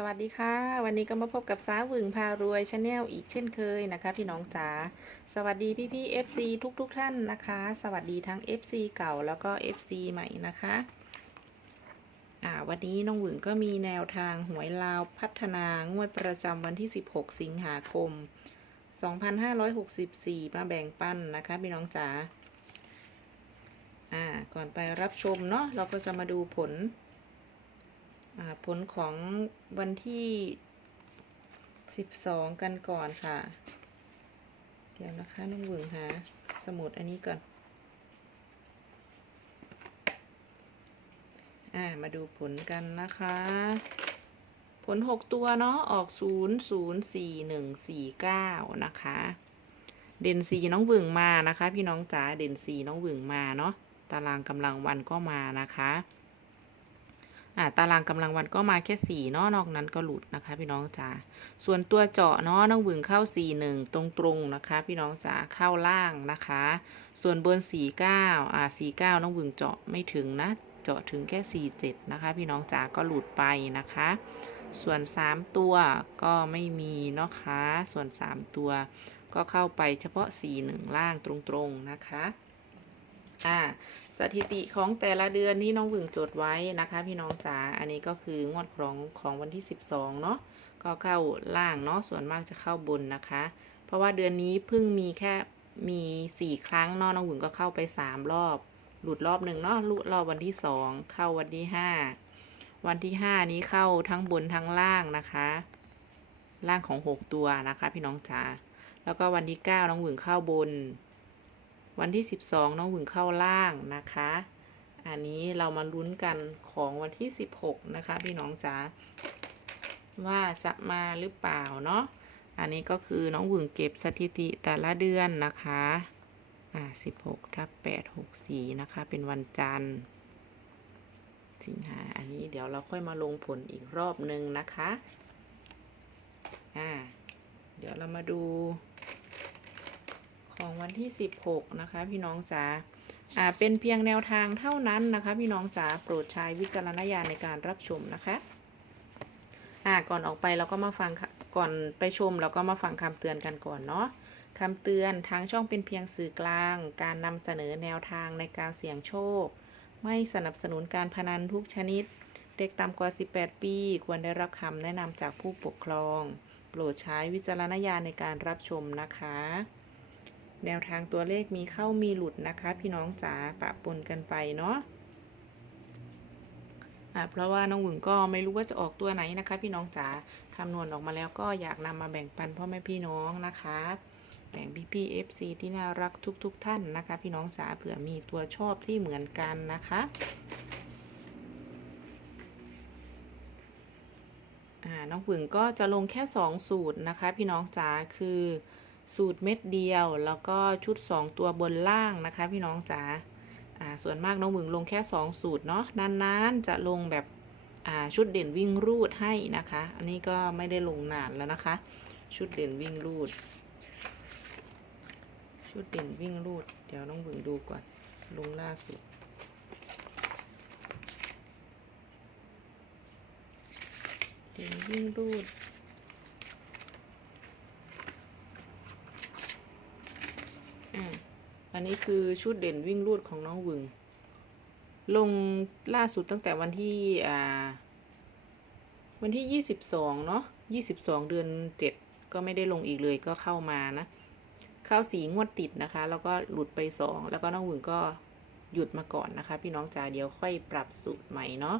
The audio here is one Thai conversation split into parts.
สวัสดีค่ะ วันนี้ก็มาพบกับสาวหวึงพารวยชาแนลอีกเช่นเคยนะคะ พี่น้องจ๋าสวัสดีพี่พี่ FC ทุกทุกท่านนะคะ สวัสดีทั้ง FC เก่าแล้วก็ FC ใหม่นะคะอ่าวันนี้น้องหวึงก็มีแนวทางหวยลาวพัฒนางวดประจำวันที่ 16 สิงหาคม 2564 มาแบ่งปันนะคะ พี่น้องจ๋าอ่าก่อนไปรับชมเนาะเราก็จะมาดูผล ผลของวันที่ 12 กันก่อนค่ะ เดี๋ยวนะคะน้องหวึงหา สมุดอันนี้ก่อน อ่า มาดูผลกันนะคะ ผล 6 ตัวเนาะ ออก 0 0 4 1 4 9 นะคะ เด่นสีน้องหวึงมานะคะ พี่น้องจ๋า เด่นสีน้องหวึงมาเนาะ ตารางกำลังวันก็มานะคะ อ่าตารางกำลังวันก็มาแค่สี่เนาะนอกนั้นก็หลุดนะคะ พี่น้องจ๋าส่วนตัวเจาะเนาะน้องวึงเข้าสี่หนึ่งตรงๆนะคะ พี่น้องจ๋าเข้าล่างนะคะ ส่วนบนสี่เก้าอ่าสี่เก้าน้องวึงเจาะไม่ถึงนะเจาะถึงแค่สี่เจ็ดนะคะ พี่น้องจ๋าก็หลุดไปนะคะ ส่วนสามตัวก็ไม่มีเนาะคะ ส่วนสามตัวก็เข้าไปเฉพาะสี่หนึ่งล่างตรงๆนะคะ อ่าสถิติของแต่ละเดือนที่น้องหวึงจดไว้นะคะ พี่น้องจ๋า อันนี้ก็คืองวดของของวันที่ 12 เนาะ ก็เข้าล่างเนาะ ส่วนมากจะเข้าบนนะคะ เพราะว่าเดือนนี้เพิ่งมีแค่มี 4 ครั้งเนาะ น้องหวึงก็เข้าไป 3 รอบ หลุดรอบหนึ่งเนาะหลุดรอบวันที่ 2 เข้าวันที่ 5 วันที่ 5 นี้เข้าทั้งบนทั้งล่างนะคะ ล่างของ 6 ตัวนะคะ พี่น้องจ๋า แล้วก็วันที่ 9 น้องหวึงเข้าบน วันที่ 12 น้องหวึงเข้าล่างนะคะ อันนี้เรามาลุ้นกันของวันที่ 16 นะคะ พี่น้องจ๋าว่าจะมาหรือเปล่าเนาะอันนี้ก็คือน้องหวึงเก็บสถิติแต่ละเดือนนะคะอ่า16ทับ8 6 4นะคะ เป็นวันจันทร์สิงหาอันนี้เดี๋ยวเราค่อยมาลงผลอีกรอบหนึ่งนะคะอ่าเดี๋ยวเรามาดู ของวันที่ 16 นะคะ พี่น้องจ๋าอ่าเป็นเพียงแนวทางเท่านั้นนะคะ พี่น้องจ๋าโปรดใช้วิจารณญาณในการรับชมนะคะอ่าก่อนออกไปเราก็มาฟังก่อนไปชมเราก็มาฟังคำเตือนกันก่อนเนาะคำเตือนทางช่องเป็นเพียงสื่อกลาง การนำเสนอแนวทางในการเสี่ยงโชค ไม่สนับสนุนการพนันทุกชนิด เด็กต่ำกว่า 18 ปี ควรได้รับคำแนะนำจากผู้ปกครอง โปรดใช้วิจารณญาณในการรับชมนะคะ แนวทางตัวเลขมีเข้ามีหลุดนะคะ พี่น้องจ๋าปะปนกันไปเนาะเพราะว่าน้องหวึงก็ไม่รู้ว่าจะออกตัวไหนนะคะ พี่น้องจ๋าคำนวณออกมาแล้วก็อยากนำมาแบ่งปันพ่อแม่พี่น้องนะคะ แบ่งพี่พี่เอฟซีที่น่ารักทุกๆทท่านนะคะ พี่น้องจ๋าเผื่อมีตัวชอบที่เหมือนกันนะคะอ่าน้องหวึงก็จะลงแค่ 2 สูตรนะคะ พี่น้องจ๋าคือ สูตรเม็ดเดียว แล้วก็ชุด 2 ตัวบนล่างนะคะ พี่น้องจ๋าอ่าส่วนมากน้องหวึงลงแค่ 2 สูตรเนาะนานๆจะลงแบบอ่าชุดเด่นวิ่งรูดให้นะคะ อันนี้ก็ไม่ได้ลงนานแล้วนะคะ ชุดเด่นวิ่งรูด ชุดเด่นวิ่งรูด เดี๋ยวน้องหวึงดูก่อน ลงล่าสุด เด่นวิ่งรูด อ่า อันนี้คือชุดเด่นวิ่งรูดของน้องวึง ลงล่าสุดตั้งแต่วันที่อ่าวันที่ยี่สิบสองเนาะยี่สิบสองเดือนเจ็ดก็ไม่ได้ลงอีกเลยก็เข้ามานะ เข้าสีงวดติดนะคะ แล้วก็หลุดไปสองแล้วก็น้องหวึงก็หยุดมาก่อนนะคะ พี่น้องจ๋าเดี๋ยวค่อยปรับสูตรใหม่เนาะ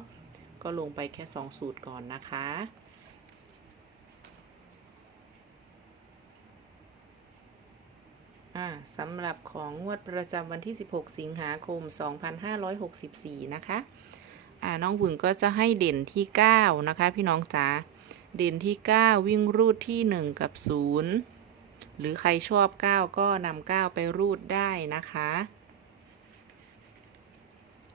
ก็ลงไปแค่สองสูตรก่อนนะคะ อ่าสำหรับของงวดประจำวันที่ 16 สิงหาคม 2564 นะคะอ่าน้องหวึงก็จะให้เด่นที่ 9 นะคะ พี่น้องจ๋าเด่นที่ 9 วิ่งรูดที่ 1 กับ 0 หรือใครชอบ 9 ก็นำ9ไปรูดได้นะคะ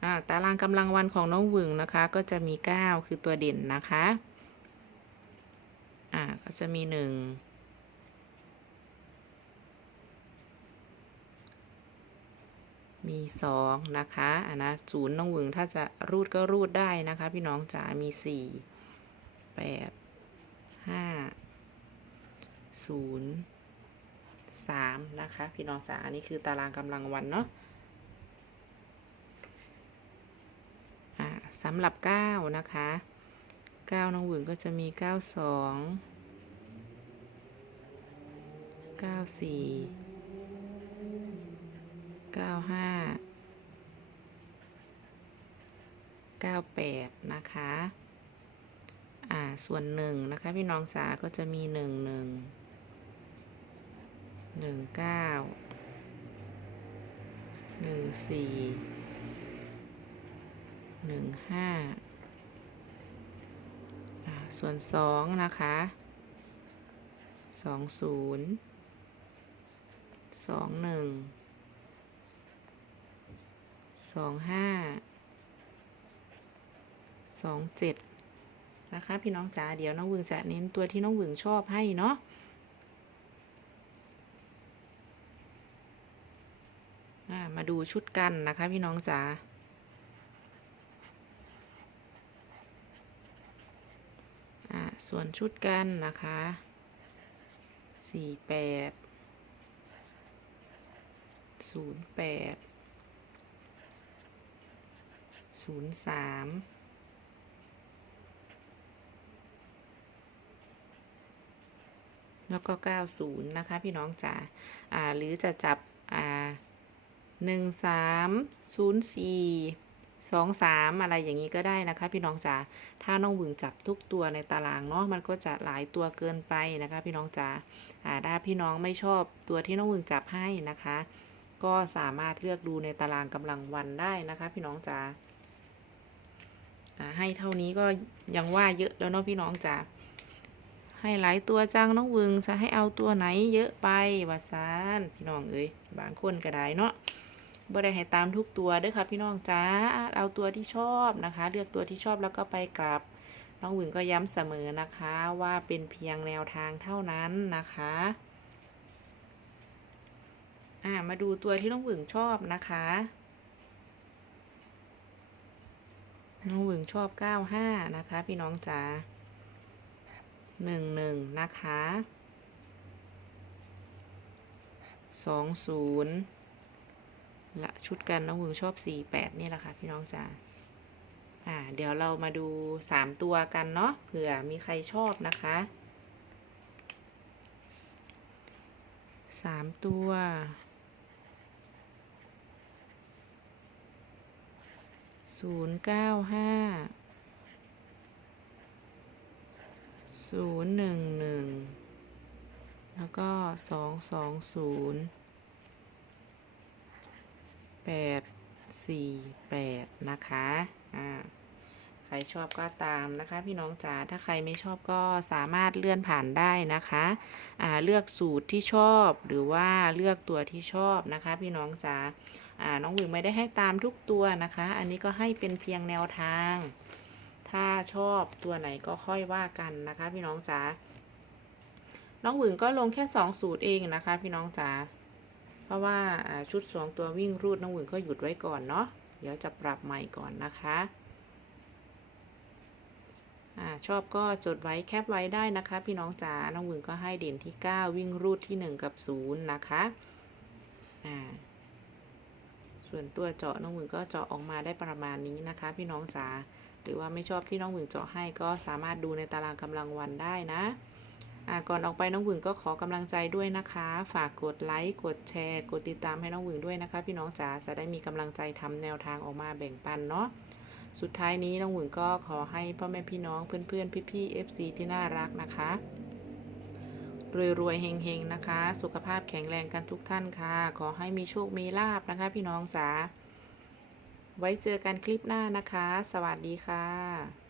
อ่าตารางกำลังวันของน้องวึงนะคะ ก็จะมี 9 คือตัวเด่นนะคะอ่าก็จะมี 1 มีสองนะคะอันนะศูนย์น้องหวึงถ้าจะรูดก็รูดได้นะคะ พี่น้องจ๋ามีสี่แปดห้าศูนย์สามนะคะ พี่น้องจ๋าอันนี้คือตารางกำลังวันเนาะสำหรับ 9 นะคะ 9 น้องหวึงก็จะมี 92 94 95 98นะคะ อ่า ส่วนหนึ่งนะคะ พี่น้องจ๋าก็จะมี1 1 1 9 1 4หนึ่งห้าอ่งสี่หนึ่งห้าส่วนสองนะคะสองศูนย์สองหนึ่ง สองห้าสองเจ็ดนะคะพี่น้องจ๋าเดี๋ยวน้องวึงจะเน้นตัวที่น้องวึงชอบให้เนาะมาดูชุดกันนะคะพี่น้องจ๋าอ่าส่วนชุดกันนะคะสี่แปดศูนย์แปด ศูนย์สามแล้วก็เก้าศูนย์นะคะพี่น้องจ๋าอ่าหรือจะจับอ่าหนึ่งสามศูนย์สี่สองสามอะไรอย่างนี้ก็ได้นะคะ พี่น้องจ๋า ถ้าน้องหวึงจับทุกตัวในตารางเนาะมันก็จะหลายตัวเกินไปนะคะ พี่น้องจ๋าอ่าถ้าพี่น้องไม่ชอบตัวที่น้องหวึงจับให้นะคะ ก็สามารถเลือกดูในตารางกำลังวันได้นะคะ พี่น้องจ๋า ให้เท่านี้ก็ยังว่าเยอะแล้วเนาะพี่น้องจ๋าให้หลายตัวจังน้องวึงจะให้เอาตัวไหนเยอะไปวาซานพี่น้องเอ้ยบางคนก็ได้เนาะบ่ได้ให้ตามทุกตัวเด้วยค่ะพี่น้องจ้าเอาตัวที่ชอบนะคะ เลือกตัวที่ชอบแล้วก็ไปกลับ น้องหวึงก็ย้ำเสมอนะคะว่าเป็นเพียงแนวทางเท่านั้นนะคะอ่ามาดูตัวที่น้องหวึงชอบนะคะ น้องหวึงชอบ 95 นะคะ พี่น้องจ๋า11 นะคะ 20ละชุดกันน้องหวึงชอบ 48 นี่แหละค่ะ พี่น้องจ๋าอ่า เดี๋ยวเรามาดู 3 ตัวกันเนาะ เผื่อมีใครชอบนะคะ 3 ตัว ศูนย์เก้าห้าศูนย์หนึ่งหนึ่งแล้วก็สองสองศูนย์แปดสี่แปดนะคะ อ่า รชอบก็ตามนะคะ พี่น้องจ๋าถ้าใครไม่ชอบก็สามารถเลื่อนผ่านได้นะคะอ่าเลือกสูตรที่ชอบหรือว่าเลือกตัวที่ชอบนะคะ พี่น้องจ๋าอ่าน้องหวิวไม่ได้ให้ตามทุกตัวนะคะ อันนี้ก็ให้เป็นเพียงแนวทาง ถ้าชอบตัวไหนก็ค่อยว่ากันนะคะ พี่น้องจ๋าน้องหวิงก็ลงแค่สองสูตรเองนะคะ พี่น้องจ๋าเพราะว่าอ่าชุดสองตัววิ่งรูดน้องหวิงก็หยุดไว้ก่อนเนาะเดี๋ยวจะปรับใหม่ก่อนนะคะ อ่าชอบก็จดไว้แคปไว้ได้นะคะ พี่น้องจ๋าน้องหวิงก็ให้เด่นที่ 9 วิ่งรูดที่ 1 กับ 0 นะคะอ่าส่วนตัวเจาะน้องหวิงก็เจาะออกมาได้ประมาณนี้นะคะ พี่น้องจ๋าหรือว่าไม่ชอบที่น้องหวิงเจาะให้ก็สามารถดูในตารางกำลังวันได้นะก่อนออกไปน้องหวิงก็ขอกำลังใจด้วยนะคะ ฝากกดไลค์ กดแชร์ กดติดตามให้น้องหวิงด้วยนะคะ พี่น้องจ๋าจะได้มีกำลังใจทำแนวทางออกมาแบ่งปันเนาะ สุดท้ายนี้น้องหุ่นก็ขอให้พ่อแม่พี่น้องเพื่อนๆพี่ๆ FC ที่น่ารักนะคะรวยๆเฮงๆนะคะ สุขภาพแข็งแรงกันทุกท่านค่ะ ขอให้มีโชคมีลาบนะคะ พี่น้องสาไว้เจอกันคลิปหน้านะคะ สวัสดีค่ะ